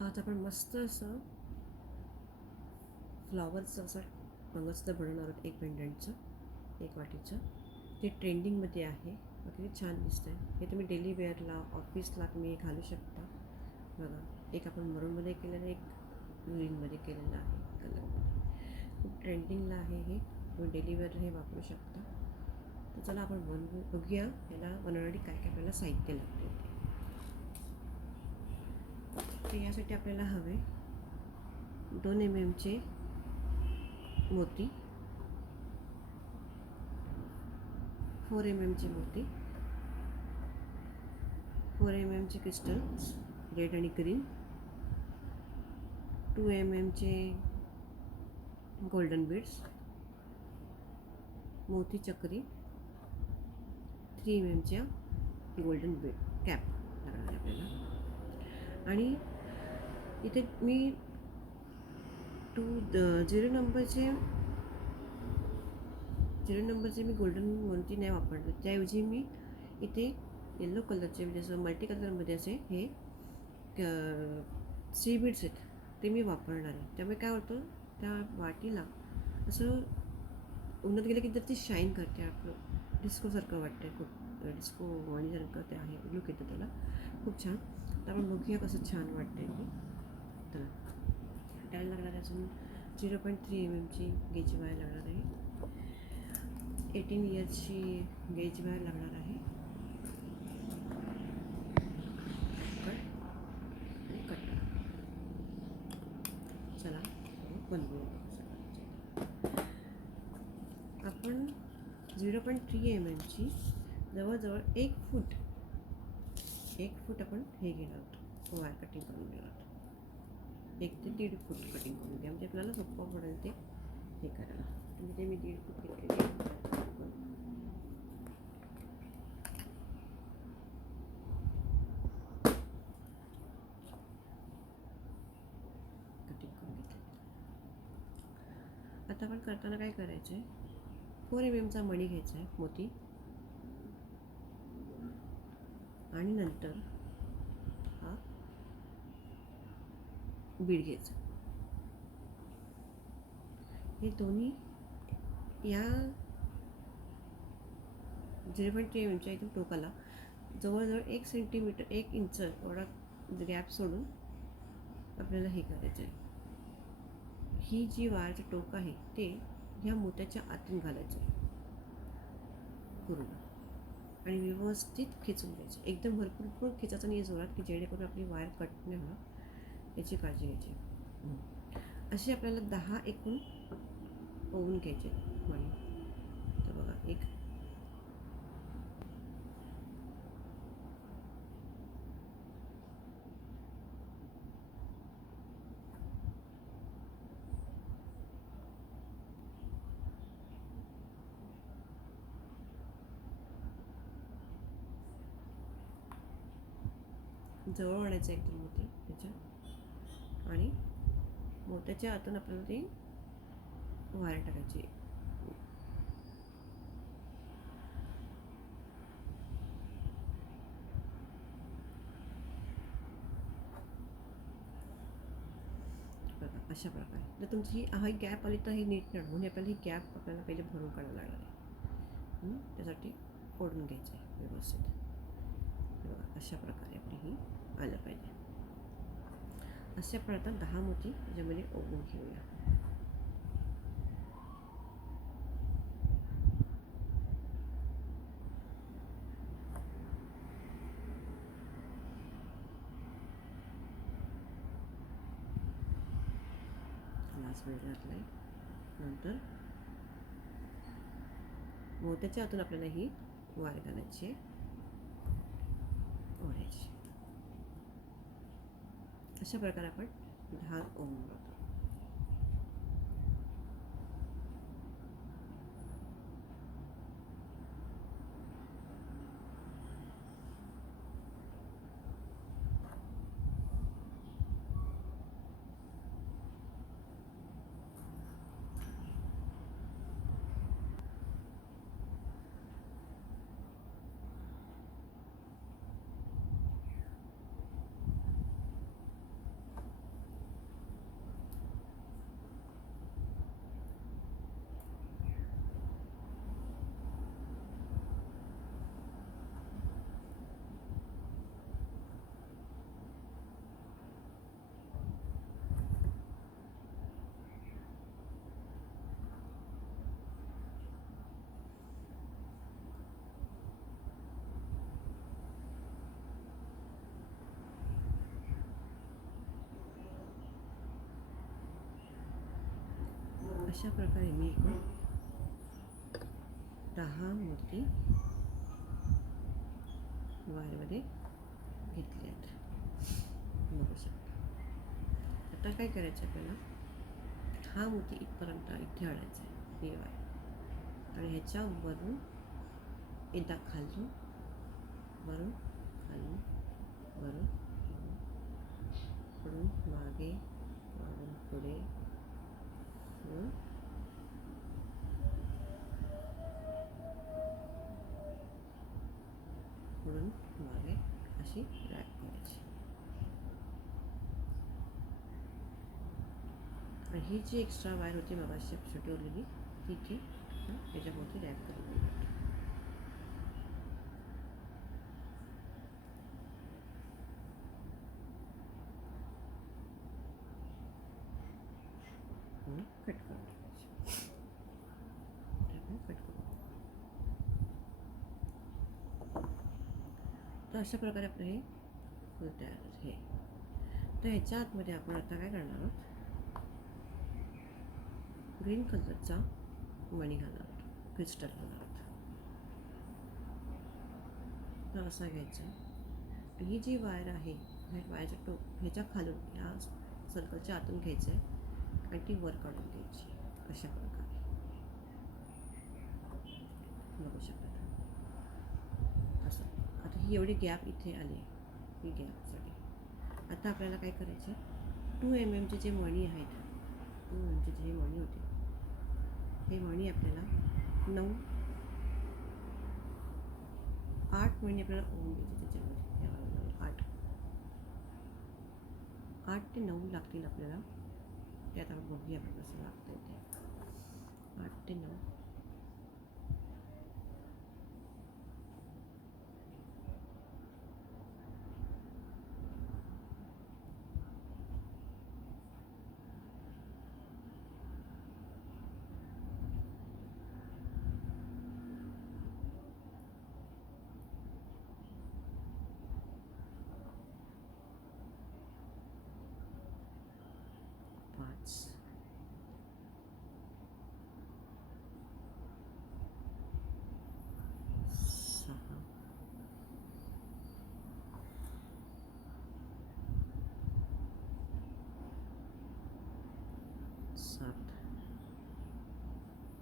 आज आपण मस्त असं फ्लॉवरचं असं मंगळसूत्र बनवणार आहोत, एक पेंडंटचं, एक वाटीचं. ते ट्रेंडिंगमध्ये आहे. किती छान दिसतंय. हे तुम्ही डेली वेअरला, ऑफिसला तुम्ही घालू शकता. बघा, एक आपण मरूनमध्ये केलेलं, एक ग्रीनमध्ये केलेलं आहे कलरमध्ये. खूप ट्रेंडिंगला आहे हे. तुम्ही डेली वेअर हे वापरू शकता. तर चला आपण बघूया याला बनवण्यासाठी काय काय आपल्याला साहित्य लागते ते. तर यासाठी आपल्याला हवे 2 mm मोती, 4 mm मोती, 4 mm क्रिस्टल्स रेड आणि ग्रीन, 2 mm गोल्डन बीड्स, मोती चक्री, 3 mm गोल्डन बीड कॅप लागणार आपल्याला. आणि इथे मी 0 नंबरचे मी गोल्डन मोती नाही वापरले. त्याऐवजी मी इथे येलो कलरचे, म्हणजे असं मल्टी कलरमध्ये असे हे सी बीड्स आहेत, ते मी वापरणार आहे. त्यामुळे काय होतं, त्या वाटीला असं उन्हात गेलं की तर ती शाईन करते. आपलं डिस्कोसारखं वाटतं, खूप डिस्को मणीसारखं ते आहे, लुक येतं त्याला खूप छान. तर आपण बघूया कसं छान वाटतं आहे. तर त्याला लागणार अजून 0.3 mm गेज वायर लागणार आहे, 18 इयर्सची गेज वायर लागणार आहे, आणि कटर. चला बनवूया. आपण 0.3 mm जवळजवळ 1 फूट आपण हे घेणार आहोत, वायर कटिंग करून घेणार आहोत. 1 ते 1.5 फूट कटिंग करून घ्या, म्हणजे आपल्याला सोपं पडेल ते हे करायला. म्हणजे ते मी 1.5 फूट घेतलेले कटिंग करून घेतले. आता आपण करताना काय करायचं आहे, 4 mm मणी घ्यायचा आहे, मोती, आणि नंतर हा बीड घ्यायचा. हे दोन्ही या 0.3 mm इथून टोकाला जवळजवळ 1 सेंटीमीटर, 1 इंच एवढा गॅप सोडून आपल्याला हे करायचं आहे. ही जी वायरचं टोक आहे ते ह्या मोत्याच्या आतून घालायचं आहे पूर्ण, आणि व्यवस्थित खेचून घ्यायचं. एकदम भरपूर खेचायचं नाही जोरात, की जेणेकरून आपली वायर कट नाही होणार, याची काळजी घ्यायची. असे आपल्याला 10 एकूण ओवून घ्यायचे मणी. तर बघा, एक, जवळ आणायचं एकदम मोती त्याच्या, आणि मोत्याच्या आतून आपल्याला ती वायर टाकायची. बघा अशा प्रकारे. जर तुमची ही गॅप आली तर हे नीट नाही, म्हणून आपल्याला ही गॅप आपल्याला पहिले भरून काढायला लागणार आहे. त्यासाठी ओढून घ्यायचं आहे व्यवस्थित. बघा अशा प्रकारे आपली ही आलं पाहिजे. असे आपण आता 10 मोती त्याच्यामध्ये ओढून घेऊया. ग्लास वेळ घातला आहे. नंतर मोत्याच्या आतून आपल्याला ही वायर घालायची आहे, ओढायची. अशा प्रकारे आपण 10 ओढून घेतो. अशा प्रकारे मी एकूण 10 मोती वायरमध्ये घेतले आहेत, बघू शकता. आता काय करायचं आपल्याला, हा मोती इथपर्यंत इथे आणायचा आहे, हे वायर, आणि ह्याच्यावरून एकदा खालून वरून खालून वरून पुढून मागे वरून पुढे पुढून मागे अशी रॅप करायची. आणि ही जी एक्स्ट्रा वायर होती मगाशी छोटी उरलेली ती इथे त्याच्याभोवती रॅप करून दिली. कट करून कट करून. तर अशा प्रकारे आपलं हे फुल तयार आहे. तर ह्याच्या आतमध्ये आपण आता काय करणार आहोत, ग्रीन कलरचा मणी घालणार आहोत, क्रिस्टल घालणार आहोत. तर असा घ्यायचा. ही जी वायर आहे, वायरच्या ह्याच्या खालून ह्या सर्कलच्या आतून घ्यायचं आहे आणि ती वर काढून घ्यायची अशा प्रकारे, बघू शकता असं. आता ही एवढी गॅप इथे आली, ही गॅपसाठी आता आपल्याला काय करायचं, 2 mm जे मणी आहेत, 2 mm जे मणी होते, हे मणी आपल्याला 8 मणी आपल्याला ओढून घ्यायचे त्याच्यामध्ये. 8 ते 9 लागतील आपल्याला. ते आता बघूया आपण कसं लागतं ते. 8 ते 9.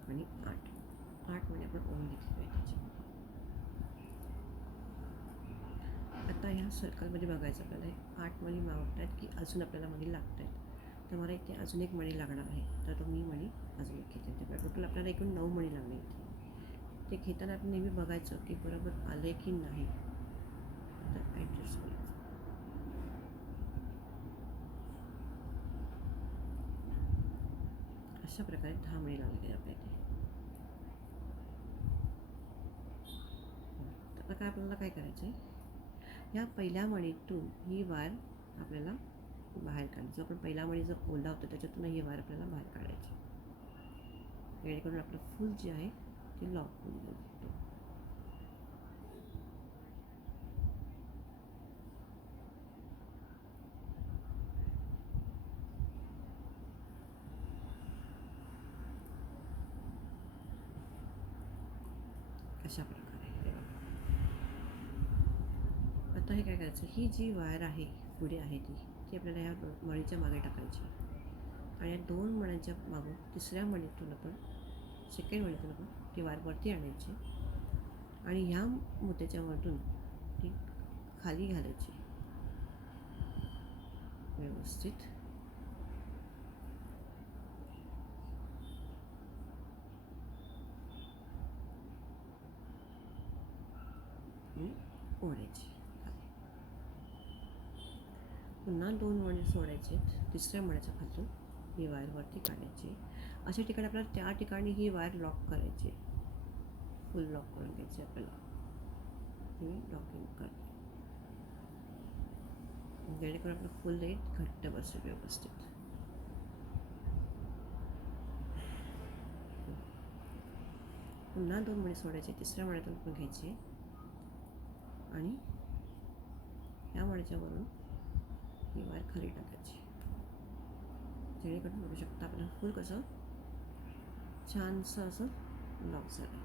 आणि 8 मणी आपण ओढून घेतली पाहिजे. आता ह्या सर्कलमध्ये बघायचं आपल्याला 8 मणी मावत आहेत की अजून आपल्याला मणी लागत आहेत. तर मला इथे अजून एक मणी लागणार आहे, तर तो मी मणी अजून एक घेते. तर टोटल आपल्याला एकूण 9 मणी लागणार इथे. ते घेताना आपण नेहमी बघायचं की बरोबर आले की नाही. तर ॲडजस्ट करायचं. अशा प्रकारे 10 मणी लागलेले आपल्या इथे. आता काय आपल्याला काय करायचं आहे, ह्या पहिल्या मणीतून ही वायर आपल्याला बाहेर काढायची. आपण पहिला मणी जो ओला होता त्याच्यातून ही वायर आपल्याला बाहेर काढायची, जेणेकरून आपलं फूल जे आहे ते लॉक होऊन जाईल. अशा प्रकारे. आता हे काय करायचं, ही जी वायर आहे पुढे आहे ती आपल्याला ह्या मणीच्या मागे टाकायची, आणि या 2 मण्यांच्या मागून तिसऱ्या मणीतून आपण सेकंड मणीतून आपण ती वायर वरती आणायची आणि ह्या मोत्याच्या वरतून ती खाली घालायची व्यवस्थित. ओढायची. पुन्हा 2 मणी सोडायचे, तिसऱ्या मण्याच्या खालून ही वायर वरती काढायची. अशा ठिकाणी आपल्याला त्या ठिकाणी ही वायर लॉक करायची, फुल लॉक करून घ्यायची आपल्याला. ही लॉकिंग करते जेणेकरून आपलं फुल घट्ट बसेल व्यवस्थित. पुन्हा 2 मणी सोडायचे, तिसऱ्या मण्यातून पण घ्यायचे आणि या मण्याच्या वरून ही वायर खाली टाकायची, जेणेकरून बघू शकता आपलं फूल कसं छानसं असं लॉक झालं.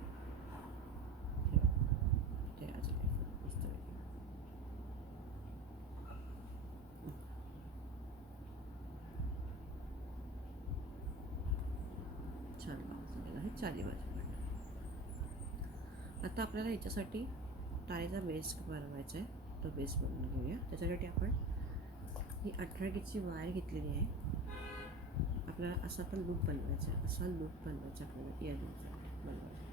ते अजून मस्तपैकी छान लॉक झालेलं आहे चारी बाजूला. आता आपल्याला याच्यासाठी टाळीचा बेस बनवायचा आहे. तो बेस बनवून घेऊया. त्याच्यासाठी आपण ही 18Kची वायर घेतलेली आहे. आपल्याला असा आता लूप बनवायचा आहे. असा लूप बनवायचा आपल्याला या लूपचा बनवायचा.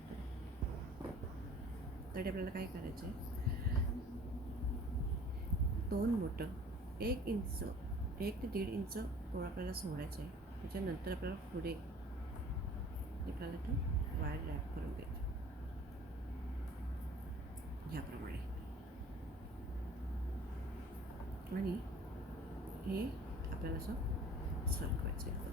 त्यासाठी आपल्याला काय करायचं आहे, 2 बोटं 1 इंच 1 ते 1.5 इंच ओळ आपल्याला सोडायचं आहे. त्याच्यानंतर आपल्याला पुढे आपल्याला ती वायर रॅप करून घ्यायची ह्याप्रमाणे. आणि हे आपल्याला असं सरकवायचं आहे.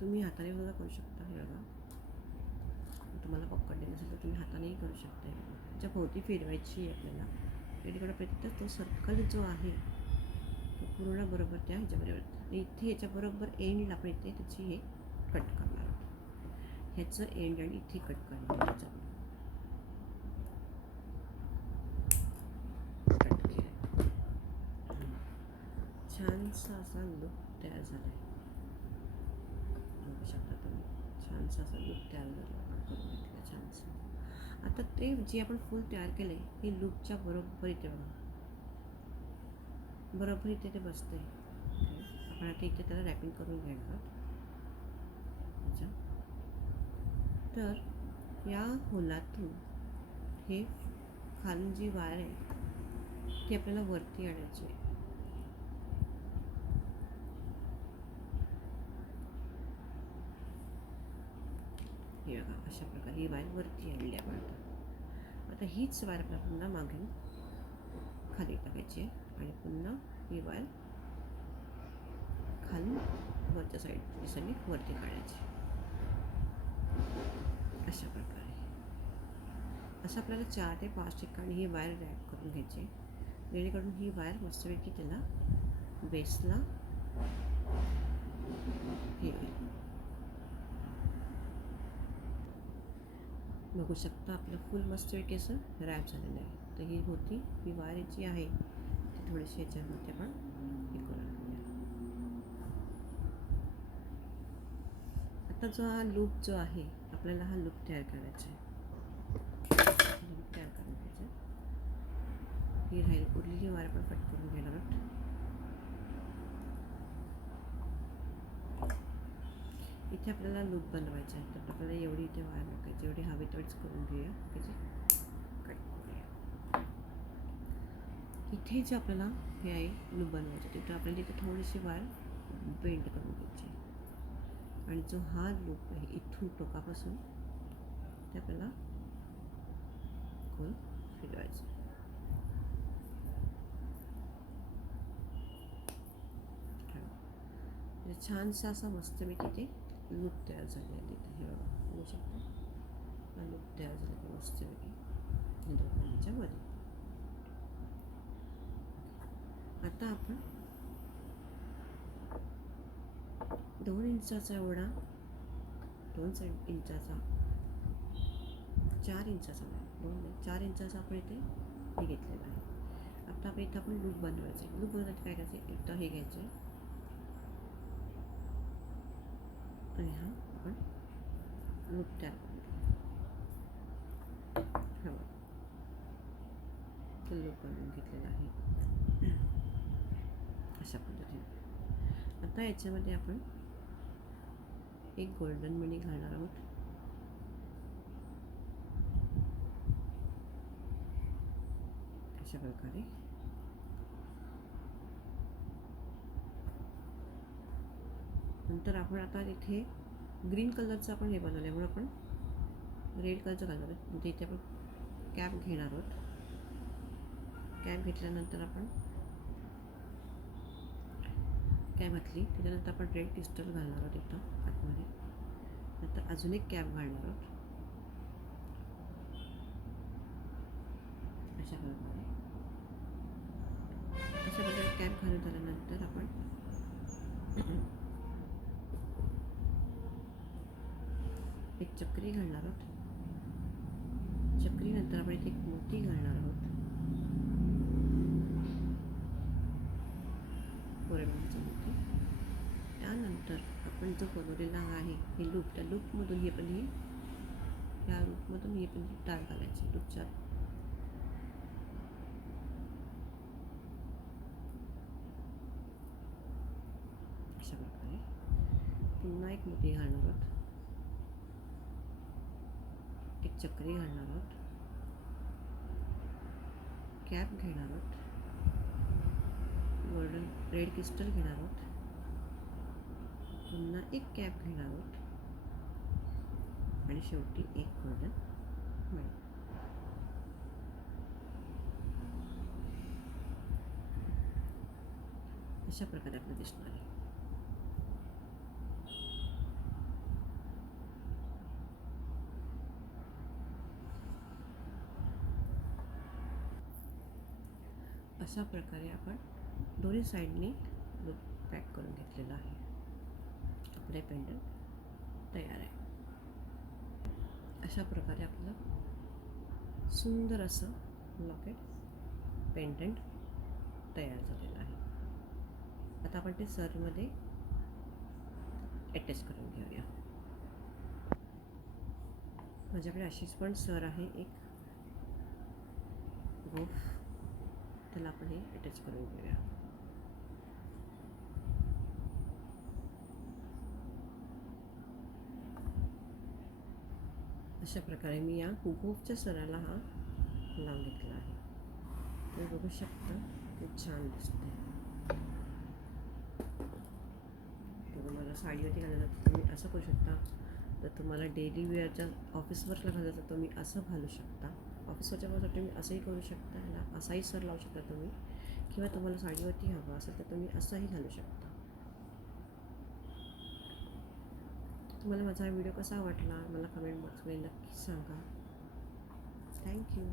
तुम्ही हाताने सुद्धा करू शकता. हे बघा, तुम्हाला पकडले नसेल तर तुम्ही हातानेही करू शकता. त्याच्या भोवती फिरवायची आहे आपल्याला. जेणेकरून तो सर्कल जो आहे तो पूर्ण बरोबर त्या ह्याच्याबरोबर इथे ह्याच्याबरोबर एंडला आपण इथे त्याची हे कट करणार आहोत. ह्याचं एंड आणि इथे कट करणार आहोत. कट केलं. छानसा असा लूक तयार झाला आहे. बघू शकता तुम्ही. छानसा असा लूक तयार झाला करून घेतला छानसा. आता ते जे आपण फूल तयार केले हे लूपच्या बरोबर इथे बघा, बरोबर इथे ते बसते. आपण आता इथे त्याला रॅपिंग करून घेणार. तर या होलातून हे खालून जी वायर आहे ती आपल्याला वरती आणायची आहे. हे बघा, अशा प्रकारे ही वायर वरती आणली आपण. आता हीच वायर आपल्याला पुन्हा मागून खाली टाकायची आहे आणि पुन्हा ही वायर खालून वरच्या साईडने वरती काढायची. अशा प्रकारे असं आपल्याला 4 ते 5 ठिकाणी ही वायर रॅप करून घ्यायची, जेणेकरून ही वायर मस्तपैकी त्याला बेसला हे होईल. बघू शकता आपलं फुल मस्तपैकी असं रॅप झालेलं आहे. तर ही होती ही वायर जी आहे ती थोडीशी याच्यामध्ये आपण हे करून घेऊया. आता जो हा लूप जो आहे आपल्याला हा लूप तयार करायचा आहे. लूप तयार करून घ्यायचं. ही राहील उरलेली वायर आपण कट करून घेणार आहोत. इथे आपल्याला लूप बनवायचा आहे. तर आपल्याला एवढी इथे वायर टाकायची, एवढी हवी तेवढीच करून घेऊया. त्याची कट करूया. इथे जे आपल्याला हे आहे लूप बनवायचं तिथं आपल्याला इथे थोडीशी वायर बेंड करून घ्यायची आणि जो हा लूप आहे इथून टोकापासून ते आपल्याला खोल फिरवायचं. छानसा असा मस्तपैकी ते लूप तयार झाले आहे तिथे. हे बघा, बघू शकता हा लूप तयार झाला मस्तपैकी दोघांच्या मध्ये. आता आपण 2 इंचाचा एवढा 2 इंचाचा 4 इंचाचा 4 इंचाचा आपण इथे हे घेतलेला आहे. आता आपण इथं आपण लूप बनवायचं आहे. लूप बनवायचं काय करायचं, एकदा हे घ्यायचं आहे आणि हा आपण लूप तयार करून लूप बनवून घेतलेला आहे अशा पद्धतीने. आता याच्यामध्ये आपण एक गोल्डन मणी घालणार आहोत. अशा प्रकारे नंतर आपण आता इथे ग्रीन कलरचं आपण हे बनवल्यामुळे आपण रेड कलरचं घालणार आहोत. म्हणजे इथे आपण कॅप घेणार आहोत. कॅप घेतल्यानंतर आपण कॅप घातली, त्याच्यानंतर आपण रेड क्रिस्टल घालणार आहोत इथं आतमध्ये. नंतर अजून एक कॅप घालणार आहोत अशा प्रकारे. कॅप घालून झाल्यानंतर आपण एक चक्री घालणार आहोत. चक्रीनंतर आपण एक मोती घालणार आहोत, कोरड्यांचं मोती. त्यानंतर आपण जो बनवलेला आहे हे लूप, त्या लूपमधून हे पण ह्या लूपमधून हे पण तार घालायचे लूपच्या. अशा प्रकारे पुन्हा एक मोती घालणार आहोत, एक चक्री घालणार आहोत, कॅप घेणार आहोत, गोल्डन रेड क्रिस्टल घेणार आहोत, पुन्हा एक कॅप घेणार आहोत आणि शेवटी एक गोल्डन मणी. अशा प्रकारे आपलं दिसणार आहे. अशा प्रकारे आपण दोन्ही साईडनी लूप पॅक करून घेतलेला आहे. आपले पेंडंट तयार आहे. अशा प्रकारे आपलं सुंदर असं लॉकेट पेंडंट तयार झालेलं आहे. आता आपण ते सरमध्ये अटॅच करून घेऊया. माझ्याकडे अशीच पण सर आहे एक गोफ, त्याला आपण हे अटॅच करून घेऊया. अशा प्रकारे मी या गोफच्या सराला हा लावून घेतला आहे. तुम्ही बघू शकता खूप छान दिसते. तुम्हाला साडीवरती घालायला तुम्ही असं करू शकता. तर तुम्हाला डेली वेअरच्या ऑफिसवरला घालायचं तुम्ही असं घालू शकता. ऑफिसवरच्या वरती तुम्ही असंही करू शकता, ह्याला असाही सर लावू शकता तुम्ही, किंवा तुम्हाला साडीवरती हवं असेल तर तुम्ही असंही घालू शकता. तुम्हाला माझा हा व्हिडिओ कसा वाटला मला कमेंट बॉक्समध्ये नक्की सांगा. थँक्यू.